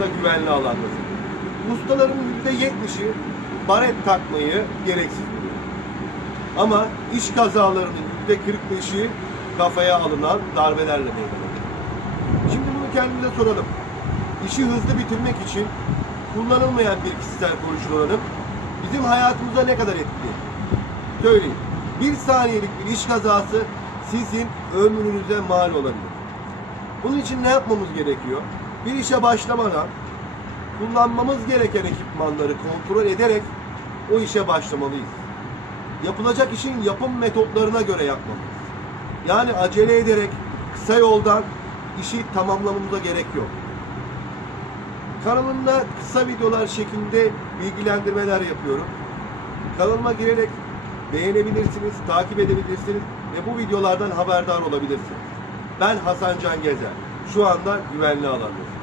da güvenli alandasın. Ustaların %70'i baret takmayı gereksiz buluyor. Ama iş kazalarının %45'i kafaya alınan darbelerle meydana. Şimdi bunu kendimize soralım. İşi hızlı bitirmek için kullanılmayan bir kişisel koruyucu donanım bizim hayatımıza ne kadar etkili? Söyleyin. Bir saniyelik bir iş kazası sizin ömrünüze mal olabilir. Bunun için ne yapmamız gerekiyor? Bir işe başlamadan kullanmamız gereken ekipmanları kontrol ederek o işe başlamalıyız. Yapılacak işin yapım metotlarına göre yapmalıyız. Yani acele ederek kısa yoldan işi tamamlamamıza gerek yok. Kanalımda kısa videolar şeklinde bilgilendirmeler yapıyorum. Kanalıma girerek beğenebilirsiniz, takip edebilirsiniz ve bu videolardan haberdar olabilirsiniz. Ben Hasan Can Gezer. Şu anda güvenli alandayım.